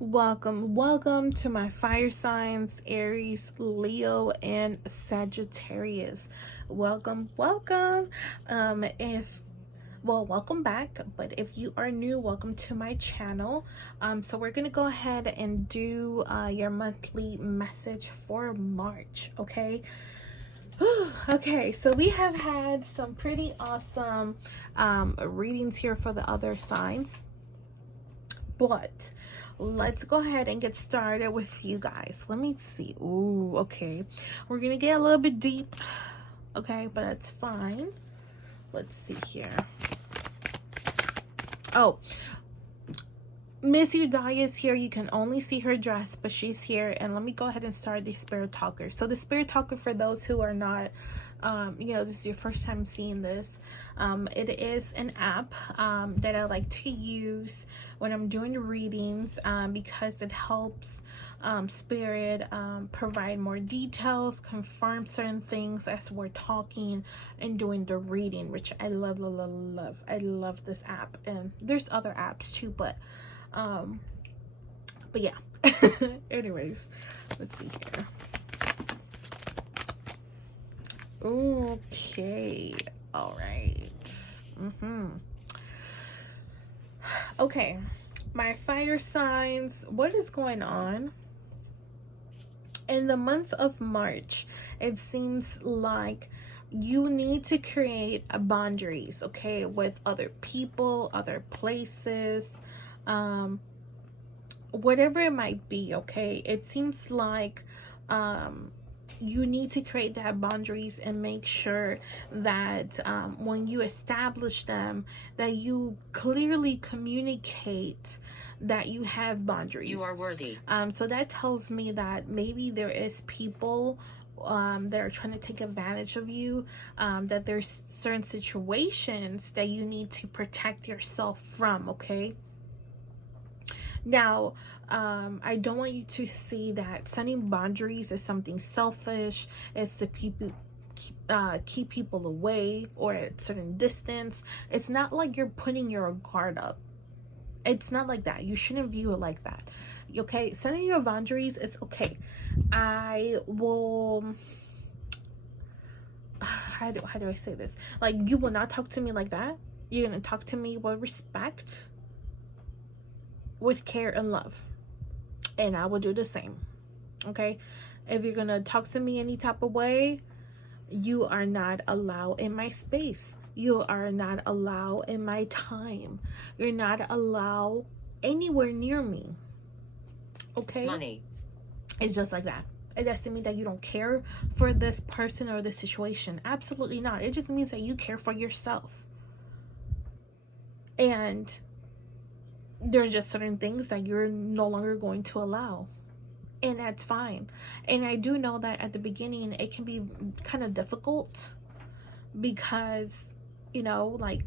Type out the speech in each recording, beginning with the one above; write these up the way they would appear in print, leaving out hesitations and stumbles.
Welcome to my fire signs, Aries, Leo, and Sagittarius. Welcome. Welcome back, but if you are new, welcome to my channel. So we're gonna go ahead and do your monthly message for March, okay? Okay, so we have had some pretty awesome readings here for the other signs, but let's go ahead and get started with you guys. Let me see. Ooh, okay, we're gonna get a little bit deep, okay, but that's fine. Let's see here. Oh, Miss Yudhaya is here. You can only see her dress, but she's here. And let me go ahead and start the Spirit Talker. So the Spirit Talker, for those who are not, this is your first time seeing this, it is an app that I like to use when I'm doing readings because it helps Spirit provide more details, confirm certain things as we're talking and doing the reading, which I love. I love this app. And there's other apps too, but yeah. Anyways, let's see here. Okay, all right. Okay, my fire signs, what is going on in the month of March? It seems like you need to create boundaries, okay, with other people, other places, whatever it might be, okay? It seems like you need to create that boundaries and make sure that when you establish them, that you clearly communicate that you have boundaries. You are worthy. So that tells me that maybe there is people that are trying to take advantage of you, that there's certain situations that you need to protect yourself from, okay? Now, I don't want you to see that setting boundaries is something selfish. It's to keep people away or at a certain distance. It's not like you're putting your guard up. It's not like that. You shouldn't view it like that. Okay, setting your boundaries, it's okay. I will, how do I say this? Like, you will not talk to me like that. You're gonna talk to me with respect, with care and love, and I will do the same. Okay, if you're gonna talk to me any type of way, you are not allowed in my space. You are not allowed in my time. You're not allowed anywhere near me. Okay, money. It's just like that. It doesn't mean that you don't care for this person or this situation. Absolutely not. It just means that you care for yourself. And there's just certain things that you're no longer going to allow, and that's fine. And I do know that at the beginning it can be kind of difficult because, you know, like,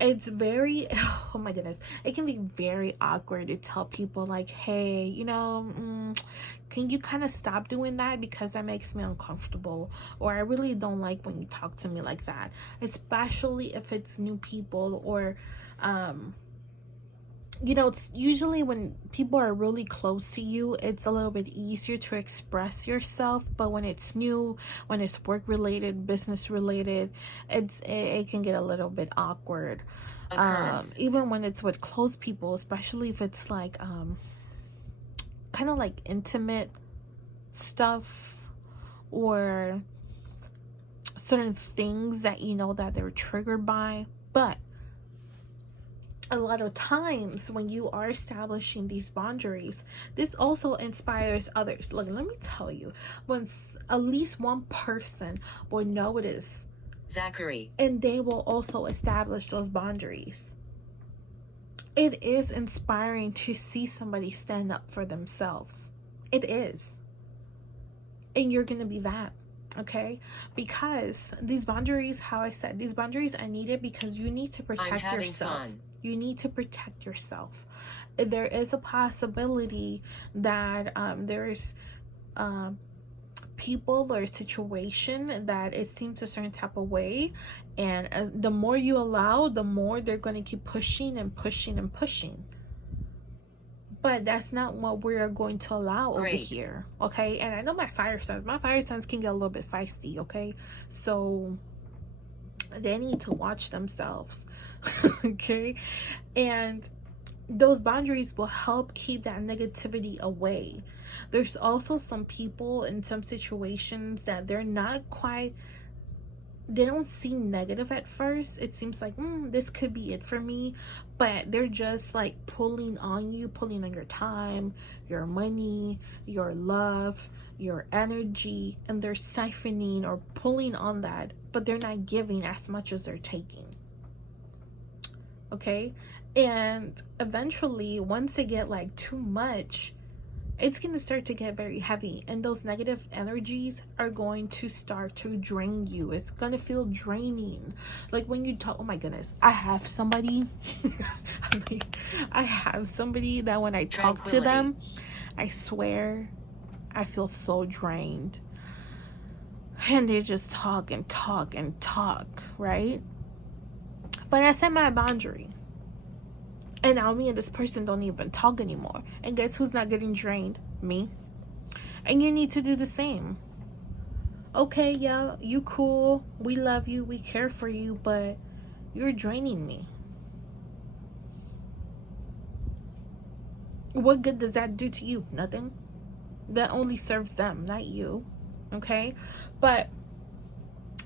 it's very, oh my goodness, it can be very awkward to tell people like, hey, you know, can you kind of stop doing that because that makes me uncomfortable, or I really don't like when you talk to me like that, especially if it's new people, or you know, it's usually when people are really close to you, it's a little bit easier to express yourself. But when it's new, when it's work related, business related, it can get a little bit awkward. Even when it's with close people, especially if it's like kind of like intimate stuff, or certain things that you know that they're triggered by. But a lot of times when you are establishing these boundaries, this also inspires others. Look, let me tell you, once at least one person will notice, Zachary, and they will also establish those boundaries. It is inspiring to see somebody stand up for themselves. It is. And you're going to be that. Okay, because these boundaries, how I said, these boundaries I needed because you need to protect yourself. You need to protect yourself. There is a possibility that there's people or situation that it seems a certain type of way, and the more you allow, the more they're going to keep pushing and pushing and pushing. But that's not what we're going to allow over here, okay? And I know my fire signs can get a little bit feisty, okay? So they need to watch themselves, okay? And those boundaries will help keep that negativity away. There's also some people in some situations that they're not quite, they don't seem negative at first. It seems like, this could be it for me. But they're just like pulling on you, pulling on your time, your money, your love, your energy. And they're siphoning or pulling on that. But they're not giving as much as they're taking. Okay? And eventually, once they get like too much, it's going to start to get very heavy, and those negative energies are going to start to drain you. It's going to feel draining. Like when you talk, oh my goodness, I have somebody I have somebody that when I talk to them, I swear I feel so drained, and they just talk and talk and talk, right? But I set my boundary. And now me and this person don't even talk anymore. And guess who's not getting drained? Me. And you need to do the same. Okay, yeah, you cool. We love you. We care for you. But you're draining me. What good does that do to you? Nothing. That only serves them, not you. Okay? But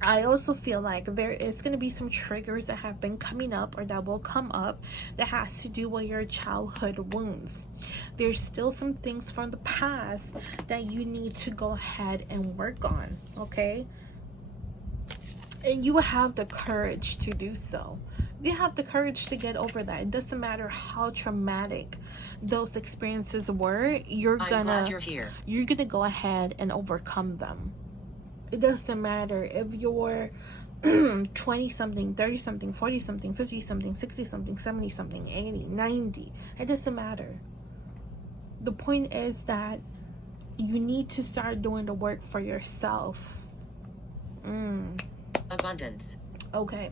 I also feel like there is going to be some triggers that have been coming up or that will come up that has to do with your childhood wounds. There's still some things from the past that you need to go ahead and work on, okay? And you have the courage to do so. You have the courage to get over that. It doesn't matter how traumatic those experiences were. You're gonna go ahead and overcome them. It doesn't matter if you're 20 something, 30 something, 40 something, 50 something, 60 something, 70 something, 80, 90. It doesn't matter. The point is that you need to start doing the work for yourself. Abundance. Okay.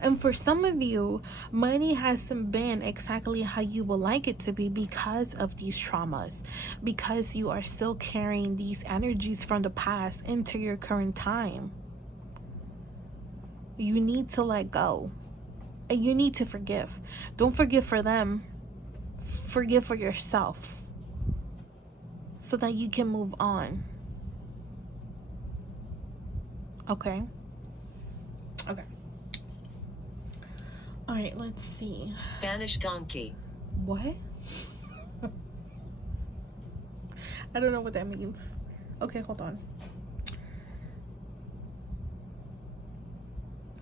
And for some of you, money hasn't been exactly how you would like it to be because of these traumas, because you are still carrying these energies from the past into your current time. You need to let go, and you need to forgive. Don't forgive for them. Forgive for yourself so that you can move on. Okay? Okay. All right, let's see. Spanish donkey. What? I don't know what that means. Okay, hold on.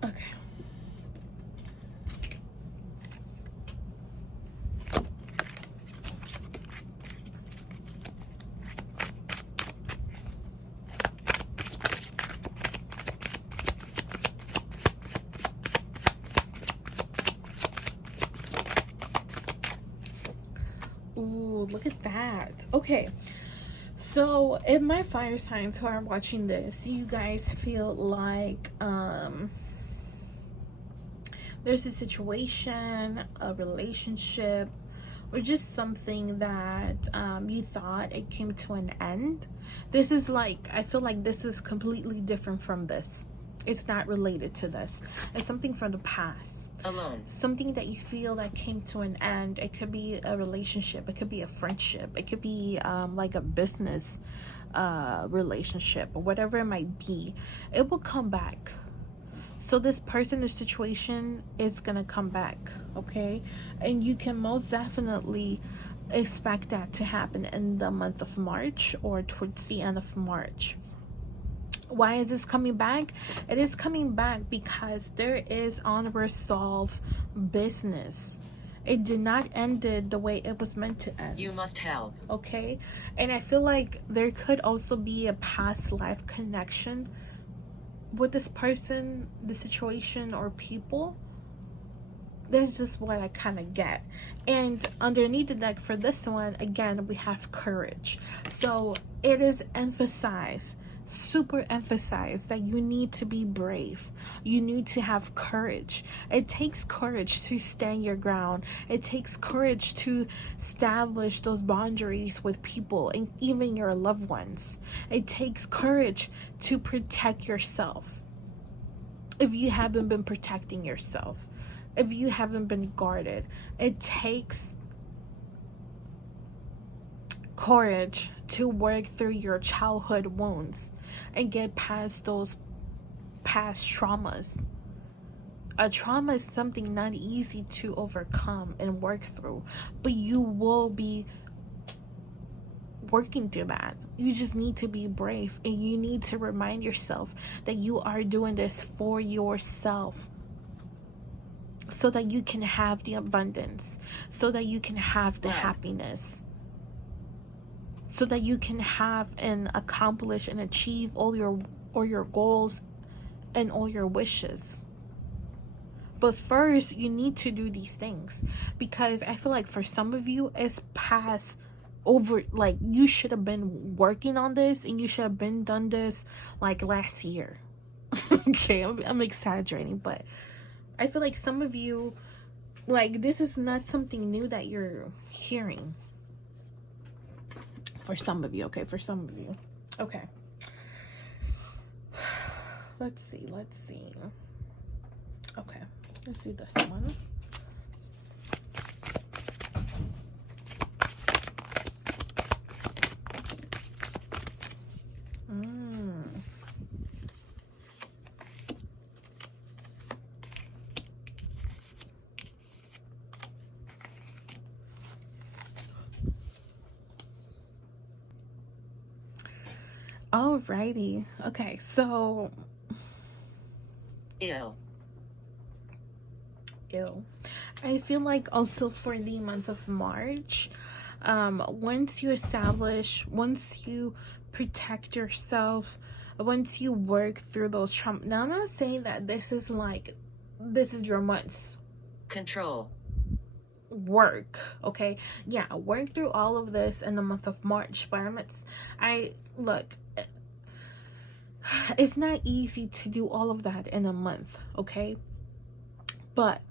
Okay. Ooh, look at that. Okay. So, if my fire signs who are watching this, you guys feel like there's a situation, a relationship, or just something that you thought it came to an end. This is like, I feel like this is completely different from this. It's not related to this. It's something from the past. Alone. Something that you feel that came to an end. It could be a relationship. It could be a friendship. It could be like a business relationship, or whatever it might be. It will come back. So this person, this situation, is gonna come back, okay? And you can most definitely expect that to happen in the month of March or towards the end of March. Why is this coming back? It is coming back because there is unresolved business. It did not end the way it was meant to end. You must help. Okay? And I feel like there could also be a past life connection with this person, the situation, or people. That's just what I kind of get. And underneath the deck for this one, again, we have courage. So it is emphasized. super emphasize that you need to be brave. You need to have courage. It takes courage to stand your ground. It takes courage to establish those boundaries with people and even your loved ones. It takes courage to protect yourself. If you haven't been protecting yourself, if you haven't been guarded, it takes courage to work through your childhood wounds and get past those past traumas. A trauma is something not easy to overcome and work through, but you will be working through that. You just need to be brave, and you need to remind yourself that you are doing this for yourself, so that you can have the abundance, so that you can have the happiness, so that you can have and accomplish and achieve all your goals and all your wishes. But first, you need to do these things, because I feel like for some of you, it's past over. Like, you should have been working on this, and you should have been done this like last year. Okay, I'm exaggerating, but I feel like some of you, like, this is not something new that you're hearing. For some of you, okay? For some of you. Okay. Let's see. Okay. Let's see this one. Alrighty. Okay, so Ill. I feel like also for the month of March, once you protect yourself, once you work through those trauma. Now, I'm not saying that this is your month's Control. Work, okay? Yeah, work through all of this in the month of March, but look, it's not easy to do all of that in a month, okay? But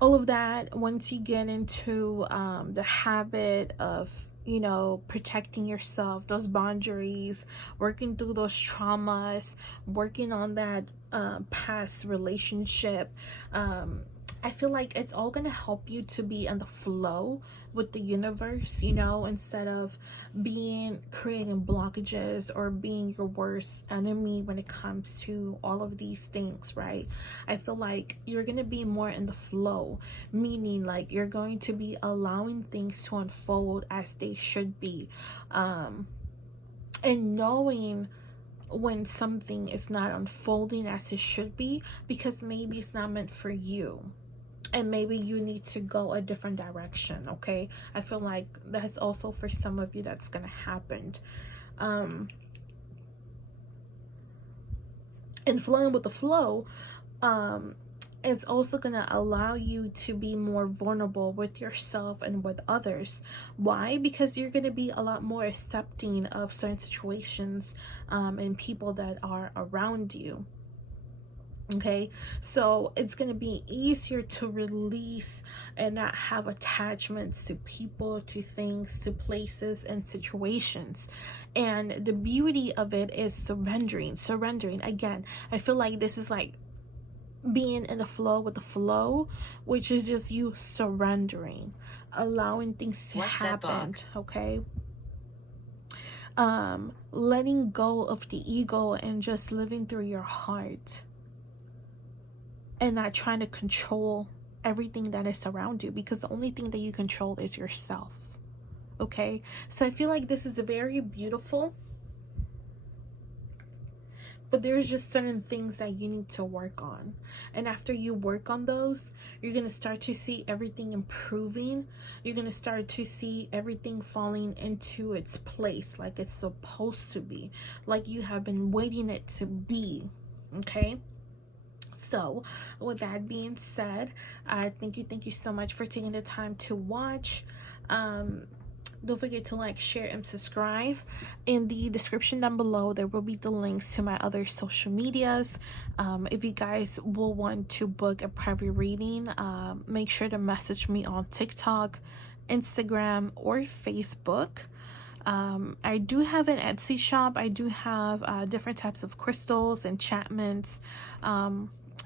all of that, once you get into the habit of, protecting yourself, those boundaries, working through those traumas, working on that past relationship, I feel like it's all going to help you to be in the flow with the universe, instead of creating blockages or being your worst enemy when it comes to all of these things, right? I feel like you're going to be more in the flow, meaning like you're going to be allowing things to unfold as they should be, and knowing when something is not unfolding as it should be, because maybe it's not meant for you. And maybe you need to go a different direction, okay? I feel like that's also for some of you that's going to happen. And flowing with the flow, it's also going to allow you to be more vulnerable with yourself and with others. Why? Because you're going to be a lot more accepting of certain situations and people that are around you. Okay, so it's going to be easier to release and not have attachments to people, to things, to places and situations. And the beauty of it is surrendering. Again, I feel like this is like being in the flow with the flow, which is just you surrendering, allowing things to happen. Okay, letting go of the ego and just living through your heart, and not trying to control everything that is around you, because the only thing that you control is yourself. Okay, so I feel like this is very beautiful, but there's just certain things that you need to work on, and after you work on those, you're going to start to see everything improving. You're going to start to see everything falling into its place like it's supposed to be, like you have been waiting it to be. Okay, so with that being said, thank you so much for taking the time to watch. Don't forget to like, share, and subscribe. In the description down below, there will be the links to my other social medias. If you guys will want to book a private reading, make sure to message me on TikTok, Instagram, or Facebook. I do have an Etsy shop. I do have different types of crystals, enchantments,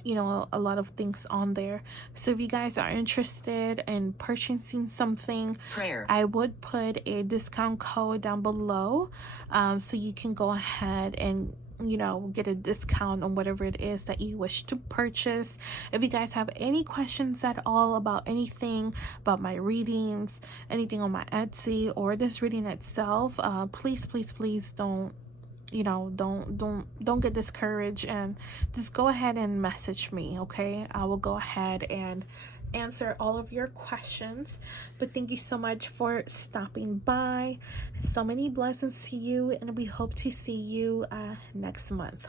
you know, a lot of things on there. So if you guys are interested in purchasing something, I would put a discount code down below, so you can go ahead and, you know, get a discount on whatever it is that you wish to purchase. If you guys have any questions at all about anything, about my readings, anything on my Etsy or this reading itself, please don't, you know, don't get discouraged, and just go ahead and message me. Okay, I will go ahead and answer all of your questions. But thank you so much for stopping by. So many blessings to you, and we hope to see you next month.